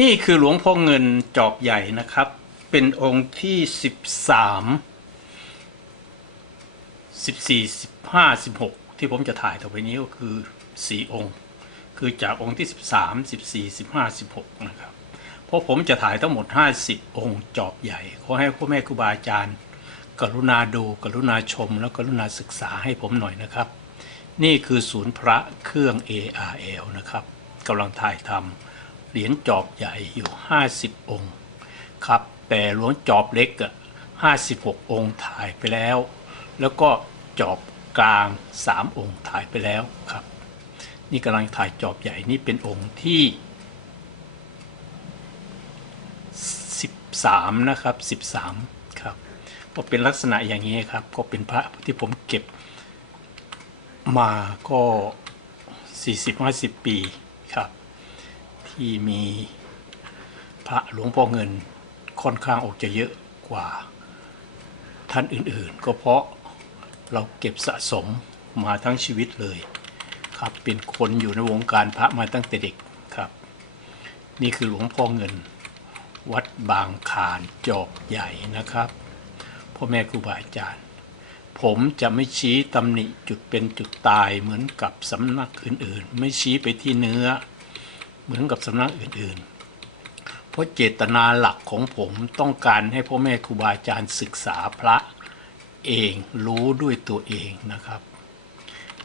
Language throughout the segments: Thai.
นี่คือหลวงพ่อเงินจอบใหญ่นะครับ เป็นองค์ที่สิบสามสิบสี่สิบห้าสิบหกที่ผมจะถ่ายต่อไปนี้ก็คือสี่องค์ คือจากองค์ที่สิบสามสิบสี่สิบห้าสิบหกนะครับ เพราะผมจะถ่ายทั้งหมดห้าสิบองค์จอบใหญ่ ขอให้พ่อแม่ครูบาอาจารย์ กรุณาดูกรุณาชม แล้วกรุณาศึกษาให้ผมหน่อยนะครับ นี่คือศูนย์พระเครื่อง ARL นะครับกำลังถ่ายทำ เหรียญจอบใหญ่อยู่ 50 องค์ครับ แต่หลวงจอบเล็กอะ56 องค์ถ่ายไปแล้ว แล้วก็จอบกลาง 3 องค์ถ่ายไปแล้วครับ นี่กำลังถ่ายจอบใหญ่นี่เป็นองค์ที่ 13 นะครับ 13 ครับ ก็เป็นลักษณะอย่างนี้ครับ ก็เป็นพระที่ผมเก็บมาก็ 40-50 ปีครับ ที่มีพระหลวงพ่อเงินค่อนข้างออกจะเยอะกว่าท่านอื่นๆ ก็เพราะเราเก็บสะสมมาทั้งชีวิตเลยครับเป็นคนอยู่ในวงการพระมาตั้งแต่เด็กครับ นี่คือหลวงพ่อเงิน วัดบางขานจอบใหญ่นะครับพ่อแม่ครูบาอาจารย์ ผมจะไม่ชี้ตำหนิจุดเป็นจุดตายเหมือนกับสำนักอื่นๆ ไม่ชี้ไปที่เนื้อ เหมือนกับสำนักอื่นๆ เพราะเจตนาหลักของผมต้องการให้พ่อแม่ครูบาอาจารย์ศึกษาพระเองรู้ด้วยตัวเองนะครับ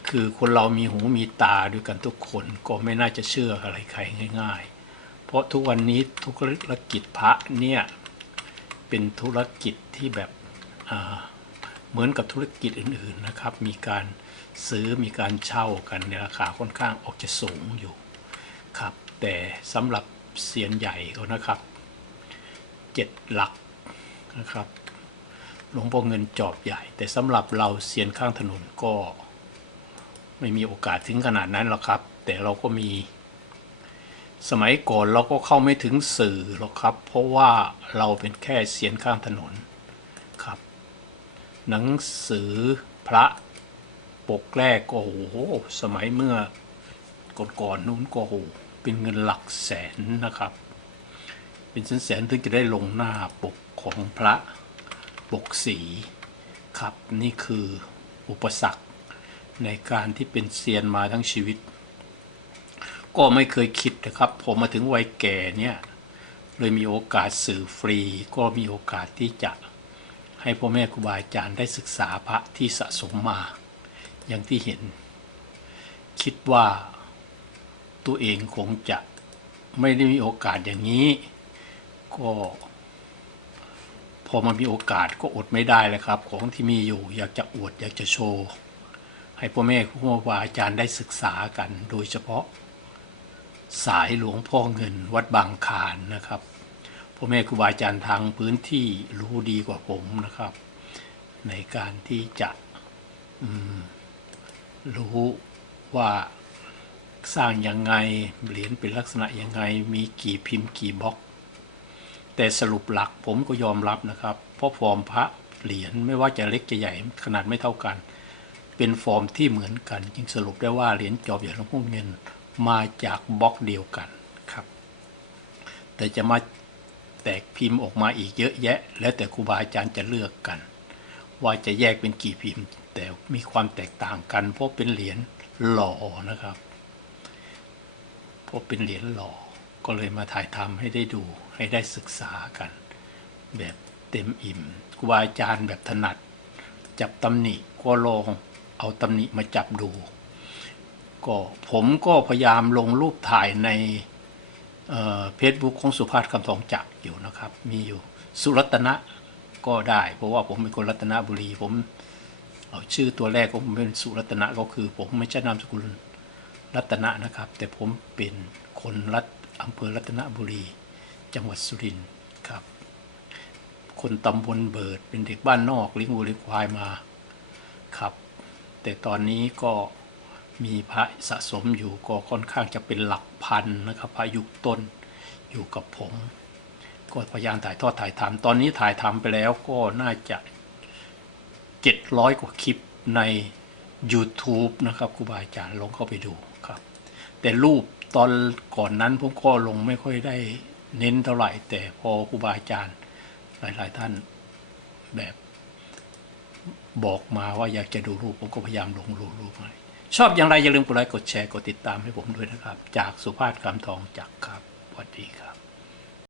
คือคนเรามีหูมีตาด้วยกันทุกคนก็ไม่น่าจะเชื่ออะไรใครง่าย ๆ เพราะทุกวันนี้ธุรกิจพระเนี่ยเป็นธุรกิจที่แบบเหมือนกับธุรกิจอื่นๆนะครับ มีการซื้อมีการเช่ากันในราคาค่อนข้างออกจะสูงอยู่ครับ แต่สำหรับเซียนใหญ่เขานะครับเจ็ดหลักนะครับหลวงพ่อเงินจอบใหญ่ แต่สำหรับเราเซียนข้างถนนก็ ไม่มีโอกาสถึงขนาดนั้นหรอกครับ แต่เราก็มี สมัยก่อนเราก็เข้าไม่ถึงสื่อหรอกครับ เพราะว่าเราเป็นแค่เซียนข้างถนนครับ หนังสือพระปกแรกก็โอ้โหสมัยเมื่อก่อนๆนู้นก็โอ้โห เป็นเงินหลักแสนนะครับ เป็นแสนๆถึงจะได้ลงหน้าปกของพระปกสีครับนี่คืออุปสรรคในการที่เป็นเซียนมาทั้งชีวิต ก็ไม่เคยคิดนะครับผมมาถึงวัยแก่เนี่ยเลยมีโอกาสสื่อฟรี ก็มีโอกาสที่จะให้พ่อแม่ครูบาอาจารย์ได้ศึกษาพระที่สะสมมา อย่างที่เห็น คิดว่า ตัวเองคงจะไม่ได้มีโอกาสอย่างนี้ ก็พอมามีโอกาสก็อดไม่ได้เลยครับ ของที่มีอยู่อยากจะอวดอยากจะโชว์ ให้พ่อแม่ครูบาอาจารย์ได้ศึกษากัน โดยเฉพาะสายหลวงพ่อเงินวัดบางคานนะครับพ่อแม่ครูบาอาจารย์ทางพื้นที่รู้ดีกว่าผมนะครับ ในการที่จะรู้ว่า สร้างยังไงเหรียญเป็นลักษณะยังไง มีกี่พิมพ์กี่บล็อก แต่สรุปหลักผมก็ยอมรับนะครับ เพราะฟอร์มพระเหรียญไม่ว่าจะเล็กจะใหญ่ขนาดไม่เท่ากัน เป็นฟอร์มที่เหมือนกัน จึงสรุปได้ว่าเหรียญจอบใหญ่หลวงพ่อเงินมาจากบล็อกเดียวกันครับ แต่จะมาแตกพิมพ์ออกมาอีกเยอะแยะ แล้วแต่ครูบาอาจารย์จะเลือกกัน ว่าจะแยกเป็นกี่พิมพ์ แต่มีความแตกต่างกันเพราะเป็นเหรียญหล่อนะครับ พราเป็นเหรียญหล่อ ก็เลยมาถ่ายทำให้ได้ดูให้ได้ศึกษากัน แบบเต็มอิ่มครูบาอาจารย์แบบถนัด จับตำหนิก็ลองเอาตำหนิมาจับดู ก็ผมก็พยายามลงรูปถ่ายในเพจบุ๊กของสุภาพคำทองจักอยู่นะครับ มีอยู่สุรัตนะก็ได้ เพราะว่าผมเป็นคนรัตนบุรีผม เอาชื่อตัวแรกผมเป็นสุรัตนะก็คือ ผมไม่ใช่นามสกุล รัตนะนะครับ แต่ผมเป็นคนรัฐอำเภอรัตนบุรี จังหวัดสุรินทร์ครับ คนตำบลเบิดเป็นเด็กบ้านนอกเลี้ยงวัวเลี้ยงควายมาครับ แต่ตอนนี้ก็มีพระสะสมอยู่ก็ค่อนข้างจะเป็นหลักพันนะครับพระยุคต้นอยู่กับผม ก็พยายามถ่ายทอดถ่ายทำตอนนี้ถ่ายทำไปแล้วก็น่าจะ 700 กว่าคลิปใน YouTube นะครับครูบาอาจารย์ลองเข้าไปดู แต่รูปตอนก่อนนั้นผมก็ลงไม่ค่อยได้เน้นเท่าไหร่ แต่พอครูบาอาจารย์ หลายๆท่านแบบบอกมาว่าอยากจะดูรูป ผมก็พยายามลงรูปรูปให้ชอบอย่างไรอย่าลืมกดไลค์กดแชร์กดติดตามให้ผมด้วยนะครับ จากสุภาพคำทองจากครับสวัสดีครับ